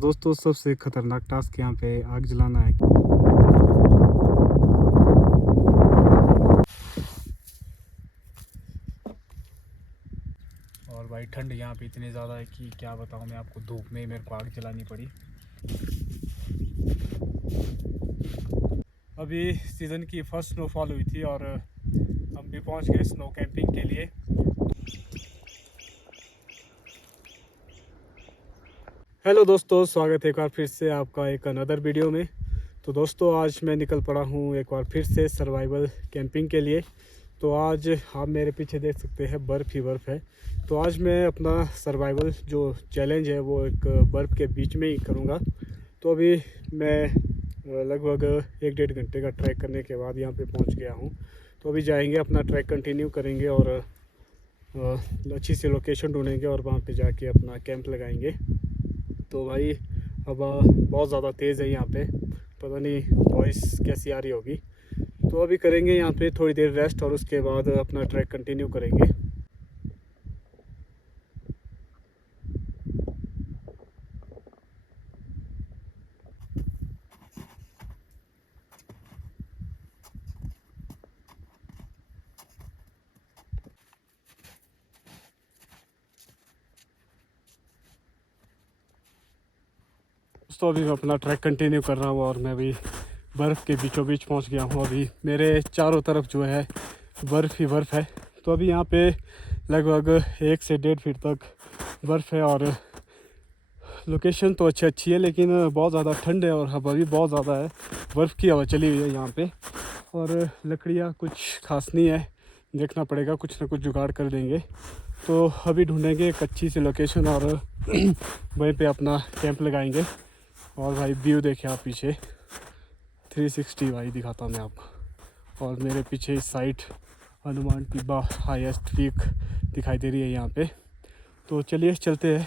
तो दोस्तों सबसे खतरनाक टास्क यहाँ पे आग जलाना है। और भाई ठंड यहाँ पे इतनी ज़्यादा है कि क्या बताऊँ मैं आपको, धूप में ही मेरे को आग जलानी पड़ी। अभी सीज़न की फर्स्ट स्नोफॉल हुई थी और हम भी पहुँच गए स्नो कैंपिंग के लिए। हेलो दोस्तों, स्वागत है एक बार फिर से आपका एक अनदर वीडियो में। तो दोस्तों आज मैं निकल पड़ा हूँ एक बार फिर से सर्वाइवल कैंपिंग के लिए। तो आज आप मेरे पीछे देख सकते हैं बर्फ़ ही बर्फ़ है। तो आज मैं अपना सर्वाइवल जो चैलेंज है वो एक बर्फ़ के बीच में ही करूँगा। तो अभी मैं लगभग 1-1.5 घंटे का ट्रैक करने के बाद यहाँ पे पहुँच गया हूँ। तो अभी जाएंगे, अपना ट्रैक कंटिन्यू करेंगे और अच्छी सी लोकेशन ढूंढेंगे और वहाँ पे जाके अपना कैंप लगाएंगे। तो भाई अब बहुत ज़्यादा तेज़ है यहाँ पे, पता नहीं वॉइस कैसी आ रही होगी। तो अभी करेंगे यहाँ पे थोड़ी देर रेस्ट और उसके बाद अपना ट्रैक कंटिन्यू करेंगे। तो अभी मैं अपना ट्रैक कंटिन्यू कर रहा हूँ और मैं अभी बर्फ़ के बीचों बीच पहुँच गया हूँ। अभी मेरे चारों तरफ जो है बर्फ़ ही बर्फ़ है। तो अभी यहाँ पे लगभग 1 से 1.5 फीट तक बर्फ़ है और लोकेशन तो अच्छी है, लेकिन बहुत ज़्यादा ठंड है और हवा भी बहुत ज़्यादा है। बर्फ़ की हवा चली हुई है यहाँ पे और लकड़ियाँ कुछ खास नहीं है, देखना पड़ेगा, कुछ ना कुछ जुगाड़ कर देंगे। तो अभी ढूंढेंगे एक अच्छी सी लोकेशन और वहीं पे अपना कैंप लगाएंगे। और भाई व्यू देखे आप पीछे 360 भाई दिखाता हूँ मैं आपको। और मेरे पीछे इस side Hanuman Tibba highest peak दिखाई दे रही है यहाँ पे। तो चलिए चलते हैं।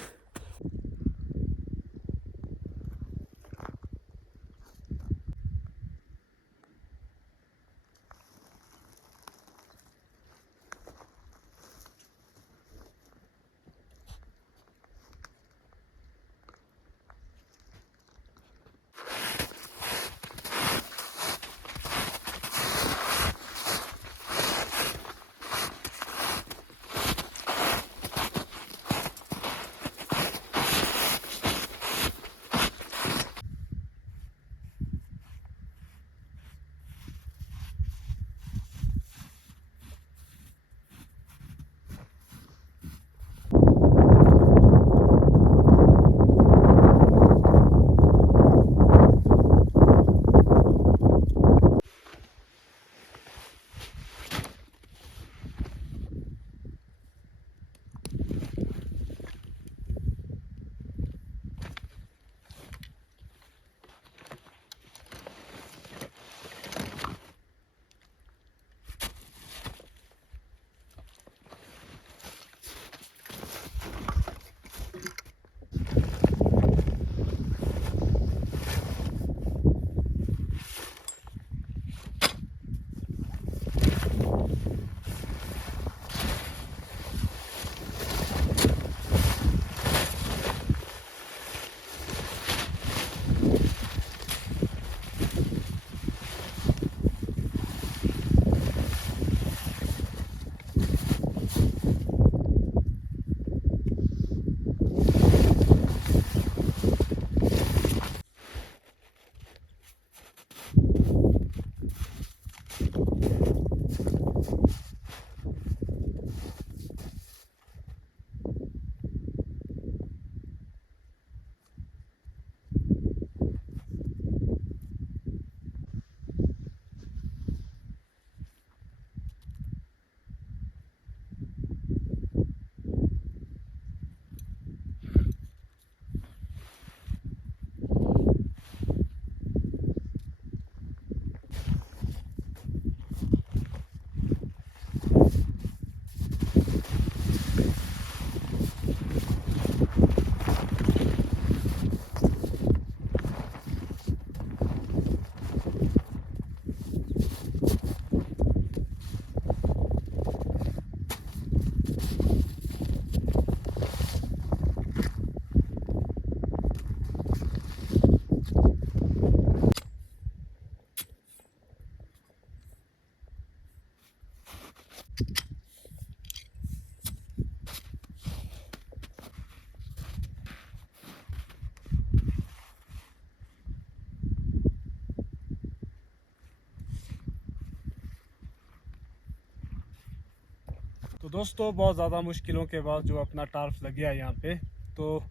दोस्तों बहुत ज़्यादा मुश्किलों के बाद जो अपना टार्फ लग गया यहाँ पे, तो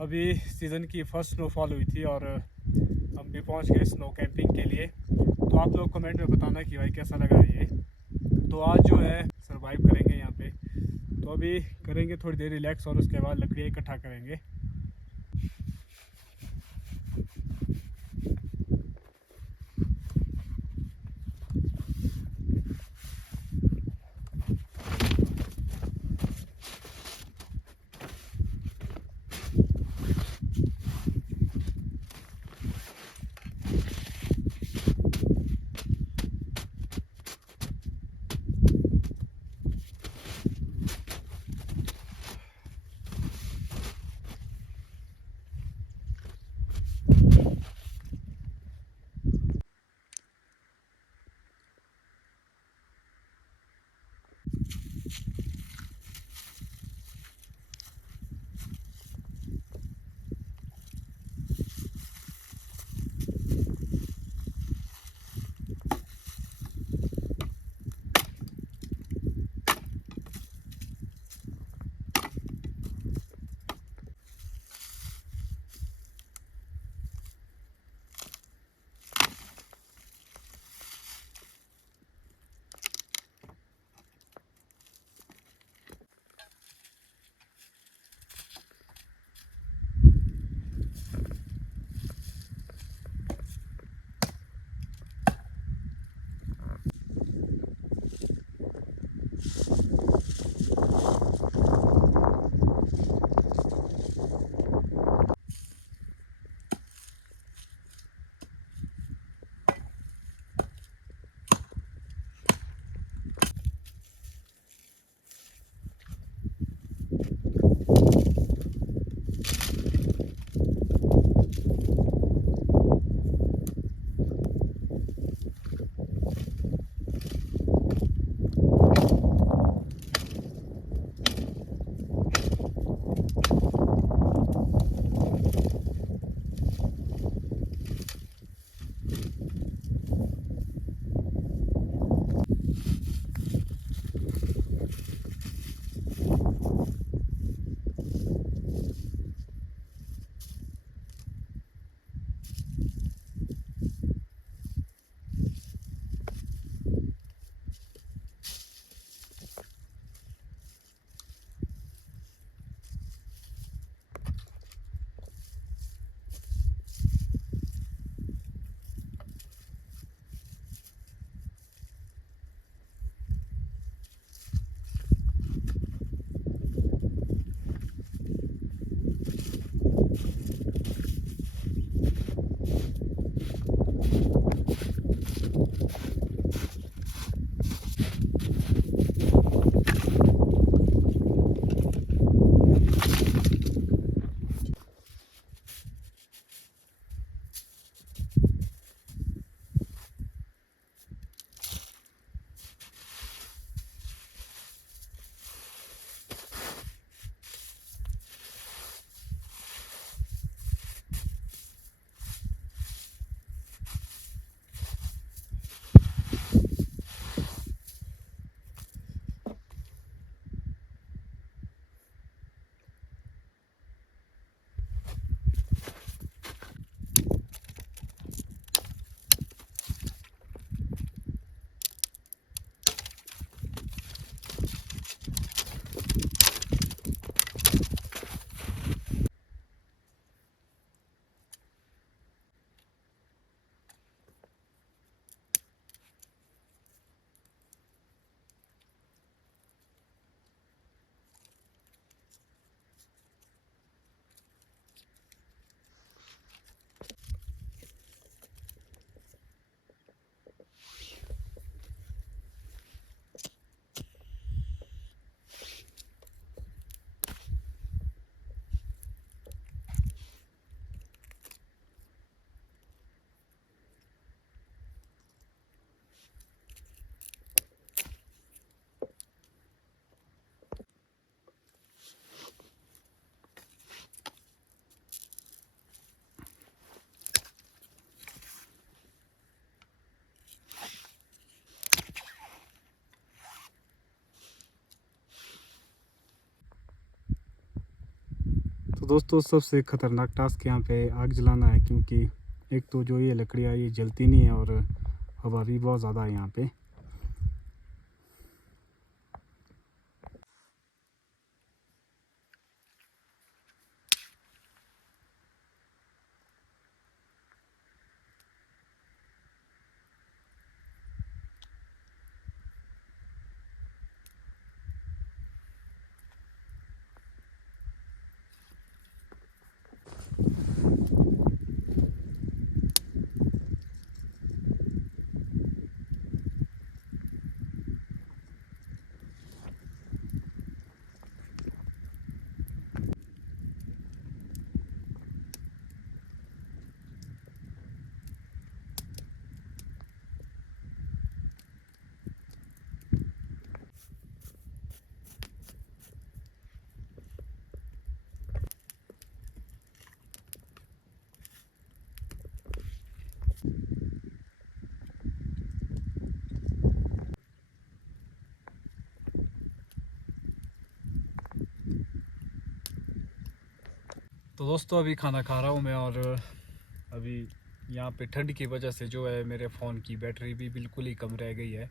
अभी सीज़न की फर्स्ट स्नोफॉल हुई थी और हम भी पहुँच गए स्नो कैंपिंग के लिए। तो आप लोग कमेंट में बताना कि भाई कैसा लगा ये। तो आज जो है सरवाइव करेंगे यहाँ पे, तो अभी करेंगे थोड़ी देर रिलैक्स और उसके बाद लकड़ियाँ इकट्ठा करेंगे। दोस्तों सबसे ख़तरनाक टास्क यहाँ पे आग जलाना है, क्योंकि एक तो जो ये लकड़ियाँ ये जलती नहीं है और हवा भी बहुत ज़्यादा है यहाँ पे। तो दोस्तों अभी खाना खा रहा हूँ मैं, और अभी यहाँ पे ठंड की वजह से जो है मेरे फ़ोन की बैटरी भी बिल्कुल ही कम रह गई है।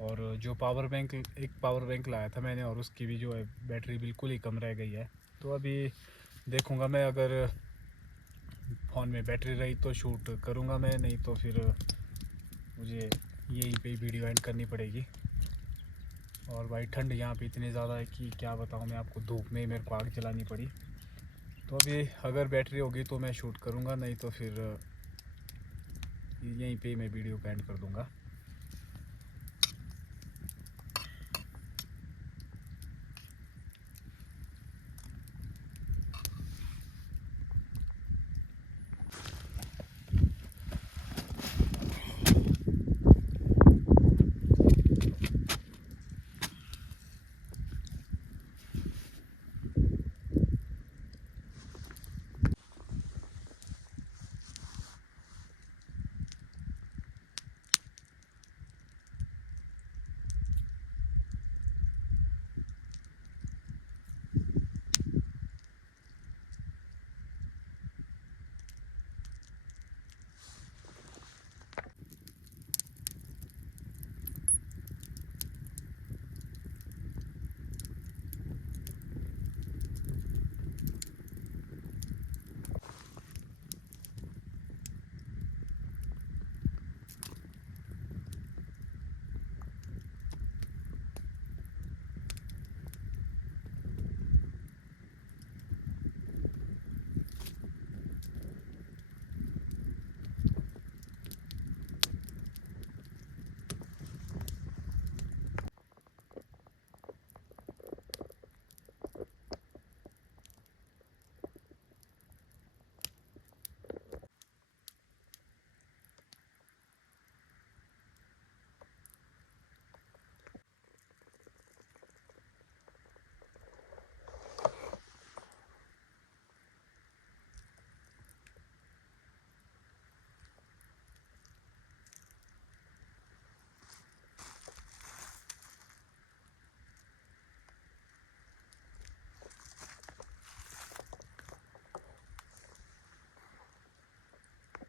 और जो एक पावर बैंक लाया था मैंने, और उसकी भी जो है बैटरी बिल्कुल ही कम रह गई है। तो अभी देखूँगा मैं, अगर फ़ोन में बैटरी रही तो शूट करूँगा मैं, नहीं तो फिर मुझे यहीं पे वीडियो एंड करनी पड़ेगी। और भाई ठंड यहाँ पे इतनी ज़्यादा है कि क्या बताऊँ मैं आपको, धूप में मेरे को आग जलानी पड़ी। तो अभी अगर बैटरी होगी तो मैं शूट करूँगा, नहीं तो फिर यहीं पे मैं वीडियो को एंड कर दूँगा।